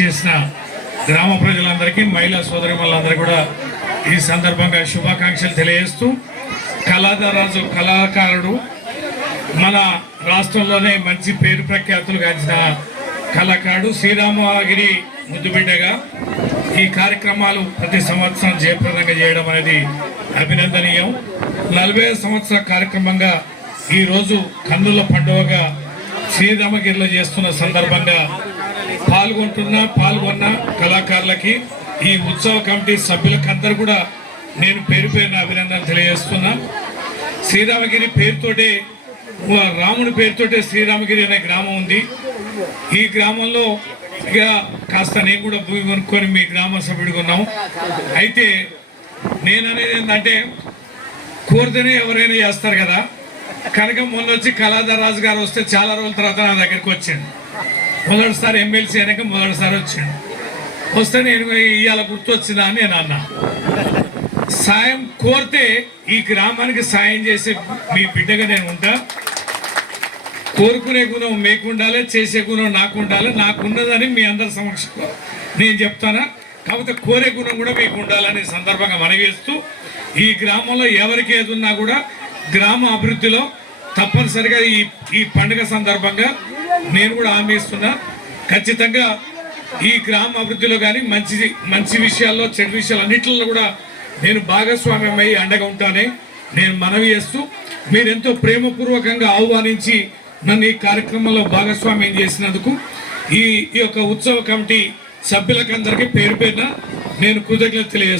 చేసిన గ్రామ ప్రజలందరికీ మహిళా సోదరిమలందరికీ కూడా ఈ సందర్భంగా శుభాకాంక్షలు తెలియజేస్తూ కళాధరాజు కళాకారుడు మన రాష్ట్రంలోనే మంచి పేరు ప్రఖ్యాతులు గాంచిన కళాకారుడు శ్రీరామగిరి ముద్దుబిడ్డగా ఈ కార్యక్రమాలు ప్రతి సంవత్సరం జయప్రదంగా చేయడం అనేది అభినందనీయం. నలభై సంవత్సర కార్యక్రమంగా ఈరోజు కన్నుల పండుగగా శ్రీరామగిరిలో చేస్తున్న సందర్భంగా పాల్గొంటున్న పాల్గొన్న కళాకారులకి ఈ ఉత్సవ కమిటీ సభ్యులకు అందరు కూడా నేను పేరు పేరున అభినందన తెలియజేస్తున్నా. శ్రీరామగిరి పేరుతోటే రాముని పేరుతోటే శ్రీరామగిరి అనే గ్రామం ఉంది. ఈ గ్రామంలో ఇక కాస్త నేను కూడా భూమి కొనుక్కొని మీ గ్రామ సభ్యుడిగా ఉన్నాం అయితే నేను అనేది ఏంటంటే కోరితేనే ఎవరైనా చేస్తారు కదా. కనుక మొన్న వచ్చి కళాధర్ రాజు గారు వస్తే చాలా రోజుల తర్వాత నా దగ్గరికి వచ్చాడు. మొదటిసారి ఎమ్మెల్సీ అయినాక మొదటిసారి వచ్చాడు. వస్తే నేను ఇవాళ గుర్తొచ్చిందా అని నేను అన్నా. సాయం కోరితే ఈ గ్రామానికి సాయం చేసే మీ బిడ్డగా నేను ఉంటా. కోరుకునే గుణం మీకు ఉండాలి చేసే గుణం నాకు ఉండాలి నాకు ఉన్నదని మీ అందరి సమక్షంలో నేను చెప్తానా. కాకపోతే కోరే గుణం కూడా మీకు ఉండాలని సందర్భంగా మనవేస్తూ ఈ గ్రామంలో ఎవరికి ఏది ఉన్నా కూడా గ్రామ అభివృద్ధిలో తప్పనిసరిగా ఈ ఈ పండుగ సందర్భంగా నేను కూడా హామీ ఇస్తున్నా. ఖచ్చితంగా ఈ గ్రామ అభివృద్ధిలో కానీ మంచి మంచి విషయాల్లో చెడు విషయాలు అన్నింటిలో కూడా నేను భాగస్వామ్యం అయ్యి అండగా ఉంటానే. నేను మనవి చేస్తూ మీరు ఎంతో ప్రేమపూర్వకంగా ఆహ్వానించి నన్ను ఈ కార్యక్రమంలో భాగస్వామ్యం చేసినందుకు ఈ ఈ యొక్క ఉత్సవ కమిటీ సభ్యులకందరికీ పేరు పేరున నేను కృతజ్ఞత తెలియజేస్తాను